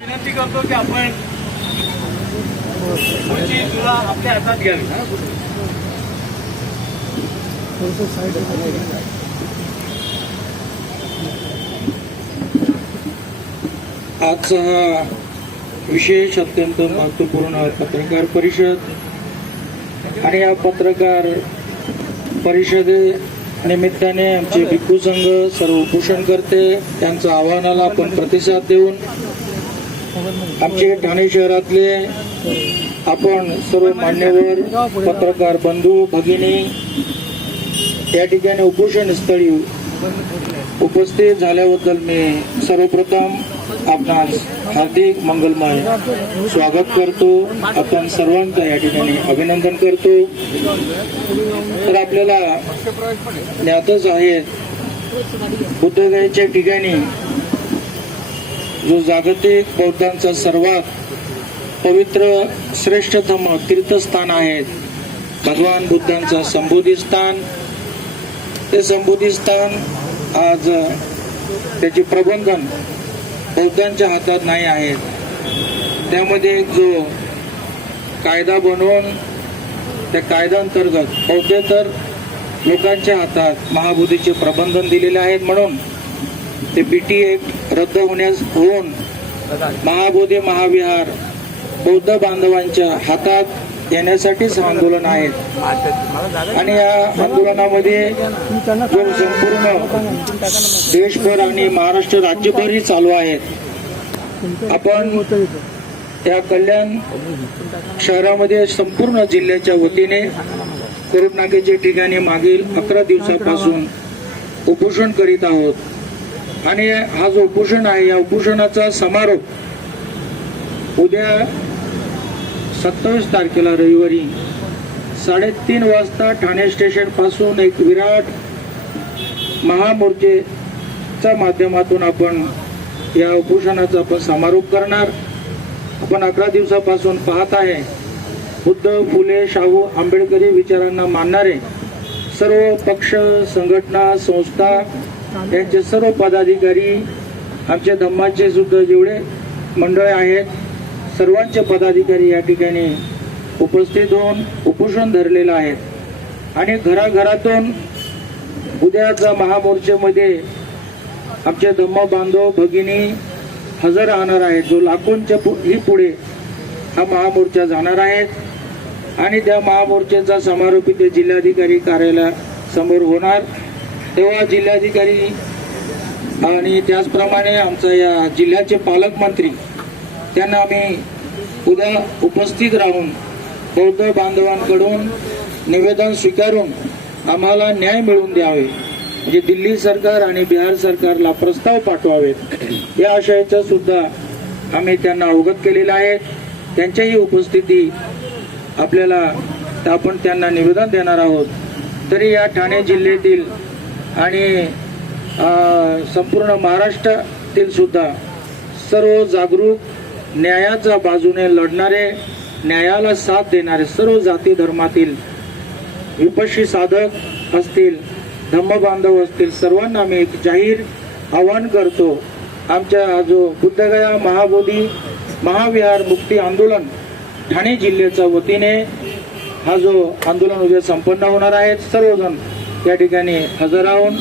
विनंती करतो की आपण पुढची तुला आपल्या हातात घ्यावी. आजचा हा विशेष अत्यंत महत्त्वपूर्ण पत्रकार परिषद आणि या पत्रकार परिषदे निमित्ताने आमचे भिक्खू संघ सर्व उपोषण करते. त्यांच्या आव्हानाला आपण प्रतिसाद देऊन आमचे ठाणे शहरातले आपण सर्व मान्यवर पत्रकार बंधू भगिनी या ठिकाणी उपोषण स्थळी उपस्थित झाल्याबद्दल मी सर्वप्रथम आपणास हार्दिक मंगलमय स्वागत करतो. आपण सर्वांचं या ठिकाणी अभिनंदन करतो. तर आपल्याला ज्ञातच आहे बुद्धगयेच्या ठिकाणी जो जागतिक बौद्धांचा सर्वात पवित्र श्रेष्ठतम तीर्थस्थान आहे भगवान बुद्धांचं संबोधी स्थान. ते संबोधी स्थान आज त्याचे प्रबंधन बौद्धांच्या हातात नाही आहे. त्यामध्ये जो कायदा बनवून त्या कायद्याअंतर्गत बौद्धेतर लोकांच्या हातात महाबुद्धीचे प्रबंधन दिलेले आहेत म्हणून ते बीटी एक रद्द होण्यास होऊन महाबोधी महाविहार बौद्ध बांधवांच्या हातात येण्यासाठीच आंदोलन आहे. आणि या आंदोलनामध्ये जो संपूर्ण देशभर आणि महाराष्ट्र राज्यभरही चालू आहेत. आपण या कल्याण शहरामध्ये संपूर्ण जिल्ह्याच्या वतीने करुणाकेच्या ठिकाणी मागील अकरा दिवसापासून उपोषण करीत आहोत. आणि हा जो उपोषण आहे या उपोषणाचा समारोप उद्या सत्तावीस तारखेला रविवारी साडेतीन वाजता ठाणे स्टेशनपासून एक विराट महामोर्चेच्या माध्यमातून आपण या उपोषणाचा आपण समारोप करणार. आपण अकरा दिवसापासून पाहत आहे. बुद्ध फुले शाहू आंबेडकरी विचारांना मानणारे सर्व पक्ष संघटना संस्था त्यांचे सर्व पदाधिकारी आमच्या धम्माचे सुद्धा जेवढे मंडळ आहेत सर्वांचे पदाधिकारी या ठिकाणी उपस्थित होऊन उपोषण धरलेलं आहे. आणि घराघरातून उद्याच्या महामोर्चेमध्ये आमचे धम्म बांधव भगिनी हजर राहणार आहेत. जो लाखोंच्या पु- ही पुढे हा महामोर्चा जाणार आहेत. आणि त्या महामोर्चाचा समारोप इथे जिल्हाधिकारी कार्यालयासमोर होणार. तेव्हा जिल्हाधिकारी आणि त्याचप्रमाणे आमचं या जिल्ह्याचे पालकमंत्री त्यांना आम्ही उद्या उपस्थित राहून बौद्ध बांधवांकडून निवेदन स्वीकारून आम्हाला न्याय मिळवून द्यावे. म्हणजे दिल्ली सरकार आणि बिहार सरकारला प्रस्ताव पाठवावेत. या आशयाचं सुद्धा आम्ही त्यांना अवगत केलेलं आहे. त्यांच्याही उपस्थिती आपल्याला आपण त्यांना निवेदन देणार आहोत. तरी या ठाणे जिल्ह्यातील आणि संपूर्ण महाराष्ट्रातील सुद्धा सर्व जागरूक न्यायाच्या बाजूने लढणारे न्यायाला साथ देणारे सर्व जाती धर्मातील विपक्षी साधक असतील धम्मबांधव असतील सर्वांना मी एक जाहीर आवाहन करतो. आमच्या हा जो बुद्धगया महाबोधी महाविहार मुक्ती आंदोलन ठाणे जिल्ह्याच्या वतीने हा जो आंदोलन उद्या संपन्न होणार आहे सर्वजण या ठिकाणी हजर राहून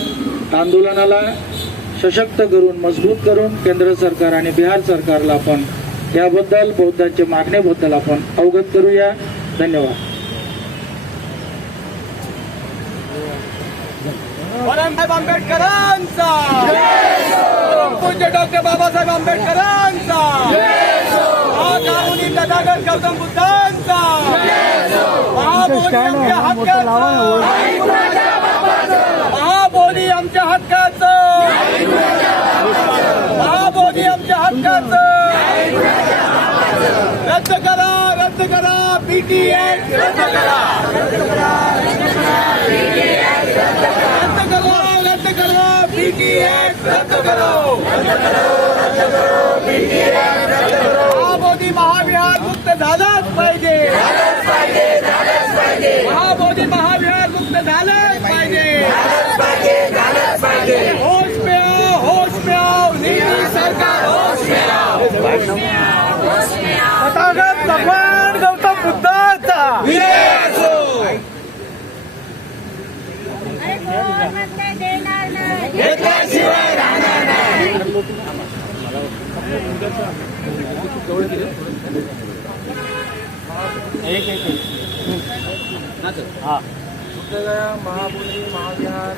आंदोलनाला सशक्त करून मजबूत करून केंद्र सरकार आणि बिहार सरकारला आपण याबद्दल बौद्धांच्या मागणीबद्दल आपण अवगत करूया. धन्यवाद. बाळासाहेब आंबेडकरांचा! पूज्य डॉक्टर बाबासाहेब आंबेडकरांचा! तथागत गौतम बुद्धांचा! हक्काचं! आमच्या हक्काचं. महाबोधी आमच्या हक्काचं. रद्द करा रद्द करा बीटीएस रद्द करा रद्द करा रद्द करा बीटीएस रद्द करो महाबोधी महाविहार मुक्त झालाच पाहिजे महाबोधी महाविहार मुक्त झालंच पाहिजे होश में आओ होश में आओ नीति सरकार होश में आओ तथागत भगवान गौतम बुद्धाचा. अरे कोण महाबोधी महाविहार